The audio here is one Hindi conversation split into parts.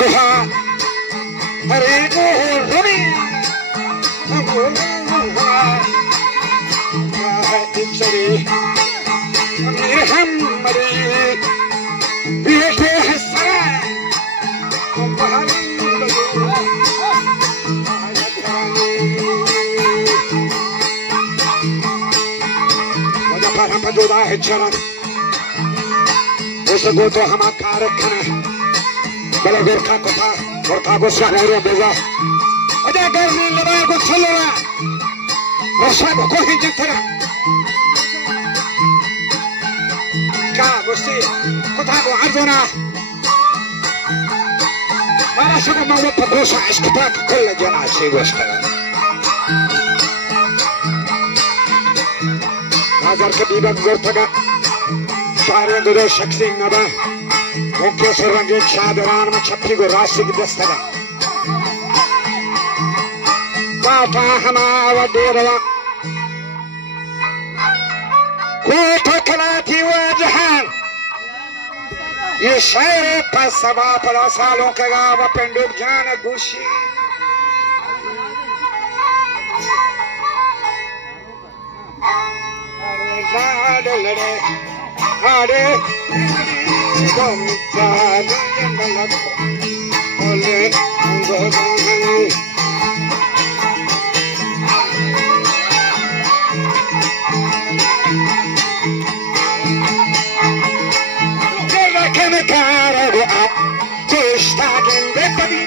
गुहा हरे गोरमी उसको तो हम कारखाना बड़ा गोरखा को था गोरखा को सहरे बेजा अजा गर्मी लगा को चलेगा वर्षा को ही जतरा का गोष्टी कोथा को अर्जुना मारा सब मावत परोसा इसका कल जना से गोष्ट हजार के दीपक गोरखा सारे गुरु शक्ति नबा मुख्य सरंगी शादरान में छप्पी को राशि की दस्तगा पापा हमारा डेरवा कोठ खलाती वजहान ये शायर पर सवा पड़ा सालों का गावा पेंडुक जान गुशी अरे लड़े अरे तुम चालू मलक बोले गोगनी रखने कारगो आप चेष्टा केंद्र कभी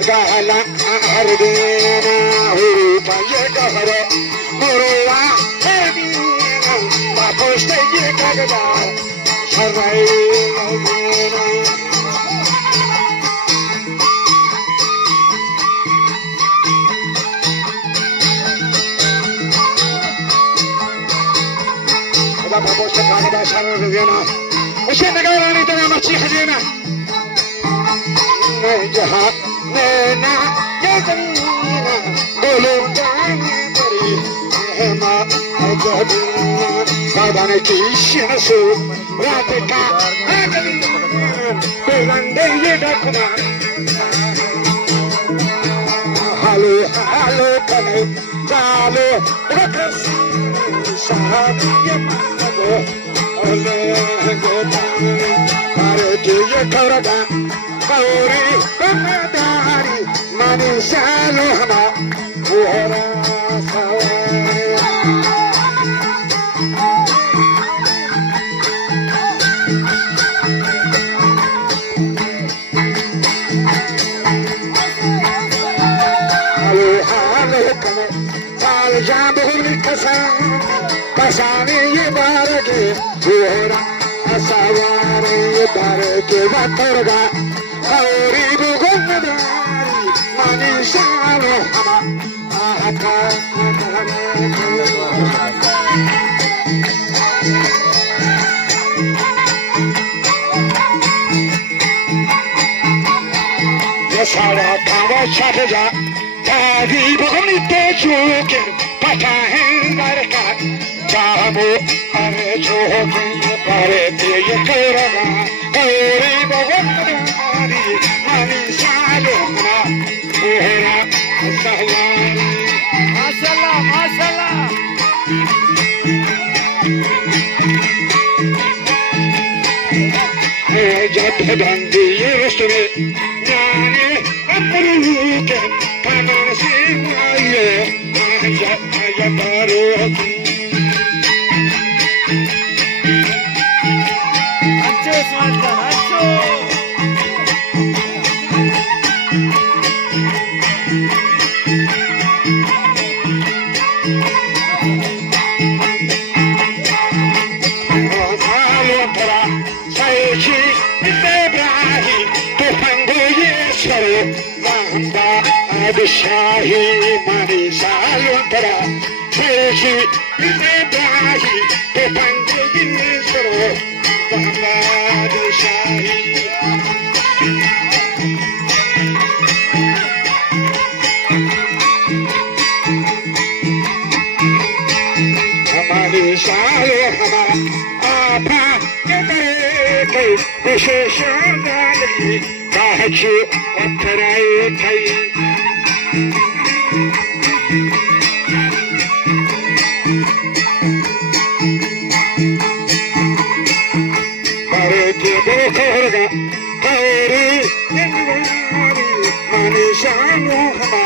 गाला अर्देना हुरुपा ये कहरे मुरुवा हरदीना बापोस्ते ये कगदा शराई लगेना अदा बापोस्ते कगदा शराई लगेना उसे नगारानी तो मच्छी हजेना जहाँ नैना ये जमीना बोलो जाने परी हेमा जबीना बादाने की शिनसु रात का आगमीना बुलंदे ये डकना हालो हालो कने चालो रखस शराब ये मांगो ओले गोता मारे के ये खरगा गौरी बमदारी मानी सालो हमा बुहरा हालो हालो कने साल जाबुरी कसाने ये बार के बुहरा सवारे ये बार के वतरगा गौरी बुगुंदारी मानी सालो हमा आका ये सारा कावा छाजा तारी बुगुनी तो चुके पता है लड़का चाबो अरे चोके परे ये करेगा गौरी बुगुंदारी मानी सालो हमा बुहरा सवारी माशाल्लाह माशाल्लाह जब बंदी रस्ते जाने अपनी के कानून से आए या बारो अच्छे स्वाद अच्छो शाही मानी सालों तरा शाही के पंडित करो मोहम्मद शाही हमारी शाही हमारा आपा के करे विशेष गाली काहचु अथराई थई Manisha no